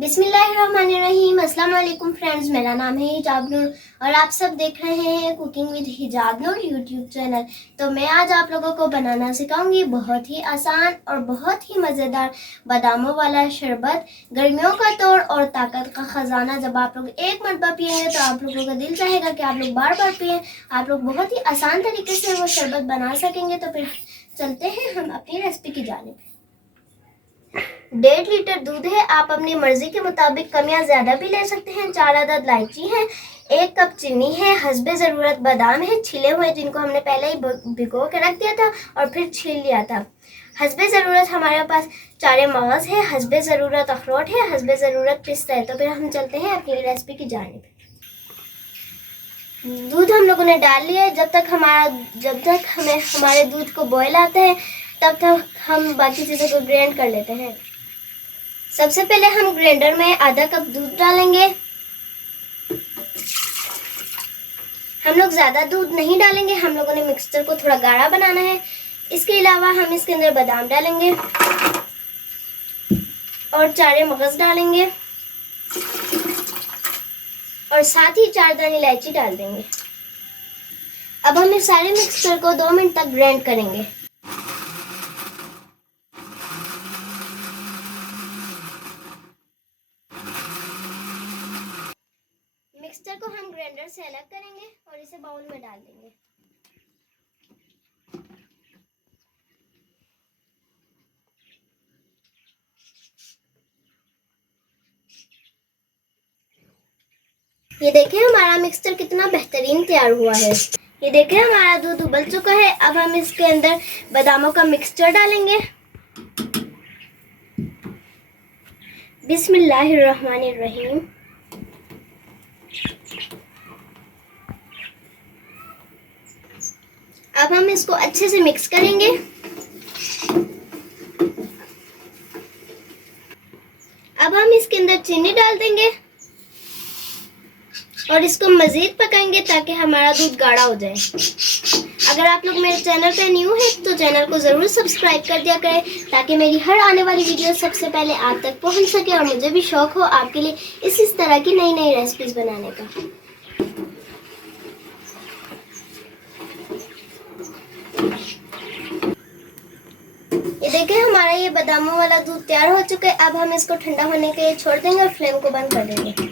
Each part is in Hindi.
बिस्मिल्लाहिर्रहमानिर्रहीम। अस्सलाम वालेकुम फ्रेंड्स, मेरा नाम है हिजाब नूर और आप सब देख रहे हैं कुकिंग विद हिजाब नूर यूट्यूब चैनल। तो मैं आज आप लोगों को बनाना सिखाऊंगी बहुत ही आसान और बहुत ही मज़ेदार बादामों वाला शरबत। गर्मियों का तोड़ और ताकत का ख़जाना। जब आप लोग एक मरतबा पिएंगे तो आप लोगों का दिल चाहेगा कि आप लोग बार बार पिएं। आप लोग बहुत ही आसान तरीके से वो शरबत बना सकेंगे। तो फिर चलते हैं हम अपनी रेसिपी की जानिब। 1.5 लीटर दूध है, आप अपनी मर्जी के मुताबिक कम या ज्यादा भी ले सकते हैं। 4 अदद इलायची है, 1 कप चीनी है, हस्बे ज़रूरत बादाम है छिले हुए, जिनको हमने पहले ही भिगो के रख दिया था और फिर छील लिया था। हस्बे ज़रूरत हमारे पास चारे मगज़ है, हस्बे ज़रूरत अखरोट है, हस्बे ज़रूरत पिस्ता है। तो फिर हम चलते हैं अपनी रेसिपी की जानिब। दूध हम लोगों ने डाल लिया है। जब तक हमें हमारे दूध को बॉयल आता है तब तक हम बाकी चीज़ों को ग्राइंड कर लेते हैं। सबसे पहले हम ग्राइंडर में आधा कप दूध डालेंगे। हम लोग ज़्यादा दूध नहीं डालेंगे, हम लोगों ने मिक्सचर को थोड़ा गाढ़ा बनाना है। इसके अलावा हम इसके अंदर बादाम डालेंगे और चारे मगज डालेंगे और साथ ही 4 दाने इलायची डाल देंगे। अब हम इस सारे मिक्सचर को 2 मिनट तक ग्राइंड करेंगे। मिक्सचर को हम ग्राइंडर से अलग करेंगे और इसे बाउल में डाल देंगे। ये देखिए हमारा मिक्सचर कितना बेहतरीन तैयार हुआ है। ये देखिए हमारा दूध उबल चुका है। अब हम इसके अंदर बादामों का मिक्सचर डालेंगे। बिस्मिल्लाहिर्रहमानिर्रहीम। अब हम इसको अच्छे से मिक्स करेंगे। अब हम इसके अंदर चीनी डाल देंगे और इसको मज़ीद पकाएंगे ताकि हमारा दूध गाढ़ा हो जाए। अगर आप लोग मेरे चैनल पे न्यू हैं तो चैनल को ज़रूर सब्सक्राइब कर दिया करें ताकि मेरी हर आने वाली वीडियो सबसे पहले आप तक पहुंच सके और मुझे भी शौक़ हो आपके लिए इस तरह की नई नई रेसिपीज़ बनाने का। ये देखिए हमारा ये बादामों वाला दूध तैयार हो चुका है। अब हम इसको ठंडा होने के लिए छोड़ देंगे और फ्लेम को बंद कर देंगे।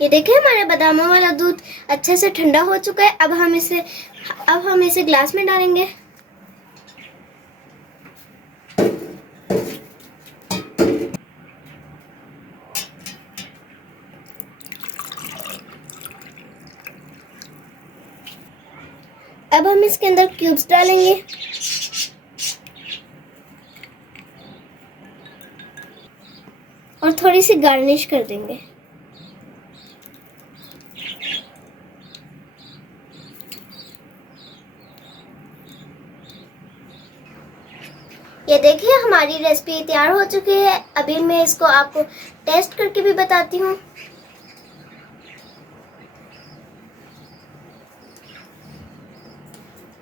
ये देखिए हमारे बादामों वाला दूध अच्छे से ठंडा हो चुका है। अब हम इसे ग्लास में डालेंगे। अब हम इसके अंदर क्यूब्स डालेंगे और थोड़ी सी गार्निश कर देंगे। ये देखिए हमारी रेसिपी तैयार हो चुकी है। अभी मैं इसको आपको टेस्ट करके भी बताती हूँ।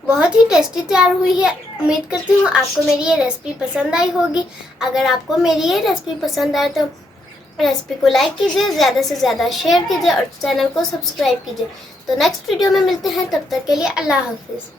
बहुत ही टेस्टी तैयार हुई है। उम्मीद करती हूँ आपको मेरी ये रेसिपी पसंद आई होगी। अगर आपको मेरी ये रेसिपी पसंद आए तो रेसिपी को लाइक कीजिए, ज़्यादा से ज़्यादा शेयर कीजिए और चैनल को सब्सक्राइब कीजिए। तो नेक्स्ट वीडियो में मिलते हैं, तब तक के लिए अल्लाह हाफिज़।